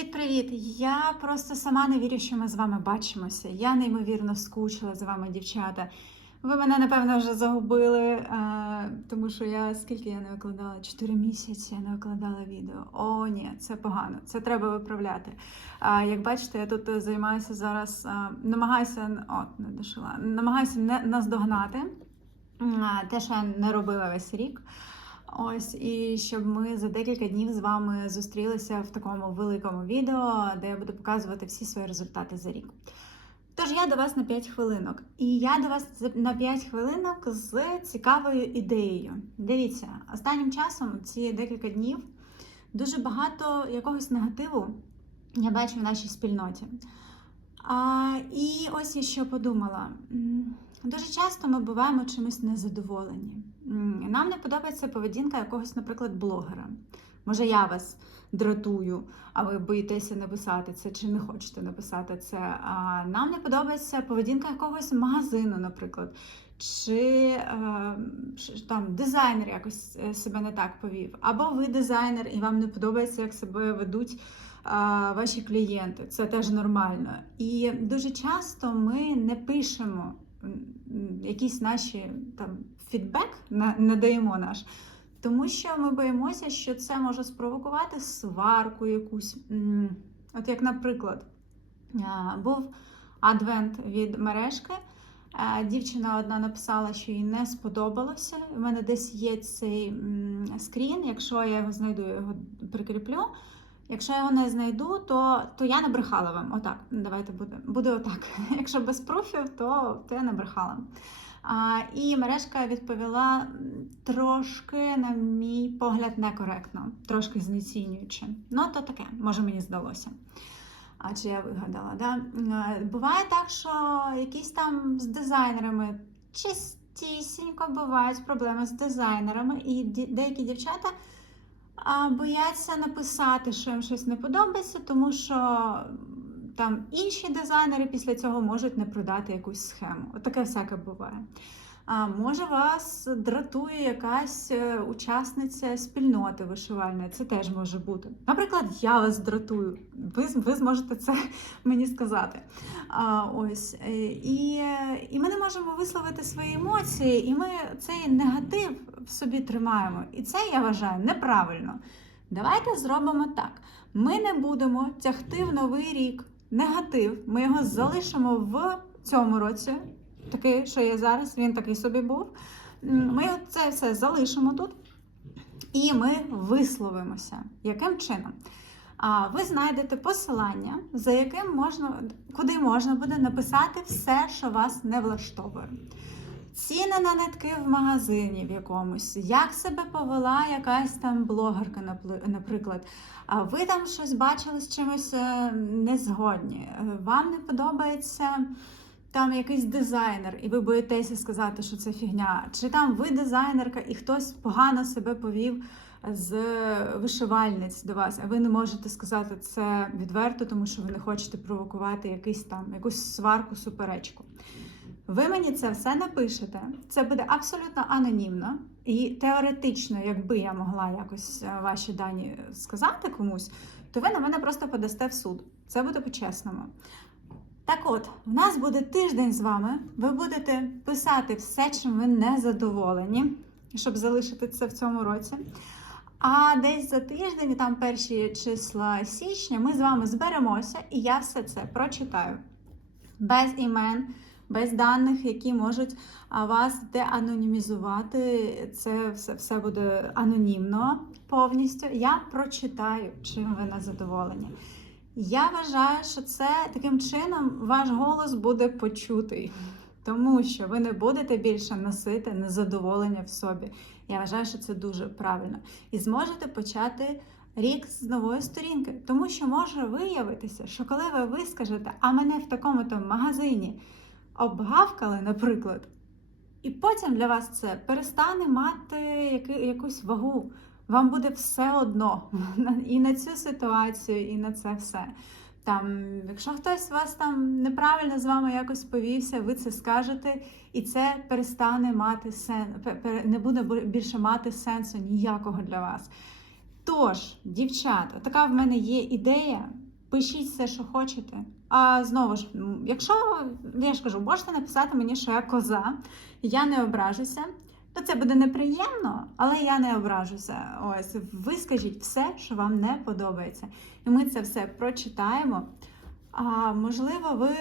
Привіт-привіт! Я просто сама не вірю, що ми з вами бачимося. Я неймовірно скучила за вами, дівчата. Ви мене, напевно, вже загубили, е, тому що я скільки я не викладала? Чотири місяці я не викладала відео. О, ні, це погано, це треба виправляти. Як бачите, я тут займаюся зараз, е, намагаюся, о, не дошила, намагаюся не наздогнати те, що я не робила весь рік. Ось і щоб ми за декілька днів з вами зустрілися в такому великому відео, де я буду показувати всі свої результати за рік. Тож я до вас на 5 хвилинок. І я до вас на 5 хвилинок з цікавою ідеєю. Дивіться, останнім часом, ці декілька днів, дуже багато якогось негативу я бачу в нашій спільноті. А, і ось я що подумала. Дуже часто ми буваємо чимось незадоволені. Нам не подобається поведінка якогось, наприклад, блогера. Може, я вас дратую, а ви боїтеся написати це чи не хочете написати це. А нам не подобається поведінка якогось магазину, наприклад. Чи е, там дизайнер якось е, себе не так повів, або ви дизайнер, і вам не подобається, як себе ведуть ваші клієнти. Це теж нормально. І дуже часто ми не пишемо якісь наші там фідбек, на- не даємо наш. Тому що ми боїмося, що це може спровокувати сварку якусь. От як, наприклад, був адвент від мережки. Дівчина одна написала, що їй не сподобалося. У мене десь є цей скрін. Якщо я його знайду, я його прикріплю. Якщо його не знайду, то, то я не брехала вам. Отак, давайте буде, буде отак. Якщо без профів, то, то я не брехала. А, і мережка відповіла трошки, на мій погляд, некоректно, трошки знецінюючи. Ну, то таке, може мені здалося. А чи я вигадала? Да? Буває так, що якісь там з дизайнерами частісінько бувають проблеми з дизайнерами, і деякі дівчата а, бояться написати, що їм щось не подобається, тому що там інші дизайнери після цього можуть не продати якусь схему. Таке всяке буває. А може вас дратує якась е, учасниця спільноти вишивальної, це теж може бути. Наприклад, я вас дратую. Ви, ви зможете це мені сказати. А, ось е, і, і ми не можемо висловити свої емоції, і ми цей негатив в собі тримаємо. І це я вважаю неправильно. Давайте зробимо так: ми не будемо тягти в новий рік негатив. Ми його залишимо в цьому році. Такий, що є зараз, він такий собі був. Ми це все залишимо тут. І ми висловимося. Яким чином? Ви знайдете посилання, за яким можна, куди можна буде написати все, що вас не влаштовує. Ціни на нитки в магазині в якомусь, як себе повела якась там блогерка, наприклад. А ви там щось бачили з чимось е, незгодні. Е, Вам не подобається там якийсь дизайнер, і ви боїтеся сказати, що це фігня. Чи там ви дизайнерка, і хтось погано себе повів з вишивальниць до вас, а ви не можете сказати це відверто, тому що ви не хочете провокувати якийсь там якусь сварку, суперечку. Ви мені це все напишете. Це буде абсолютно анонімно. І теоретично, якби я могла якось е, ваші дані сказати комусь, то ви на мене просто подасте в суд. Це буде по-чесному. Так от, в нас буде тиждень з вами. Ви будете писати все, чим ви не задоволені, щоб залишити це в цьому році. А десь за тиждень, там перші числа січня, ми з вами зберемося, і я все це прочитаю без імен, без даних, які можуть вас деанонімізувати. Це все, все буде анонімно повністю. Я прочитаю, чим ви не задоволені. Я вважаю, що це таким чином ваш голос буде почутий, тому що ви не будете більше носити незадоволення в собі. Я вважаю, що це дуже правильно. І зможете почати рік з нової сторінки, тому що може виявитися, що коли ви вискажете, а мене в такому-то магазині обгавкали, наприклад, і потім для вас це перестане мати якусь вагу. Вам буде все одно і на цю ситуацію, і на це все. Там, якщо хтось вас там неправильно з вами якось повівся, ви це скажете, і це перестане мати сен, пе- пе- не буде більше мати сенсу ніякого для вас. Тож, дівчата, така в мене є ідея. Пишіть все, що хочете. А знову ж, якщо я ж кажу, можете написати мені, що я коза, я не ображуся. Ну, це буде неприємно, але я не ображуся. Ось ви скажіть все, що вам не подобається. І ми це все прочитаємо. А можливо, ви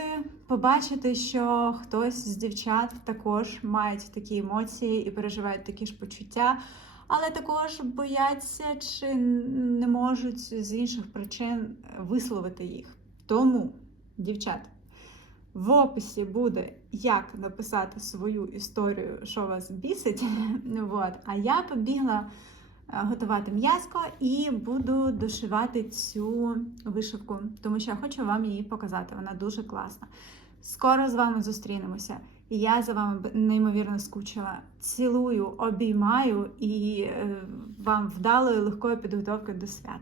побачите, що хтось з дівчат також мають такі емоції і переживають такі ж почуття, але також бояться чи не можуть з інших причин висловити їх. Тому, дівчат, в описі буде, як написати свою історію, що вас бісить. Вот. А я побігла е, готувати м'яско і буду дошивати цю вишивку, тому що я хочу вам її показати. Вона дуже класна. Скоро з вами зустрінемося. Я за вами неймовірно скучила. Цілую, обіймаю і е, вам вдалої легкої підготовки до свят.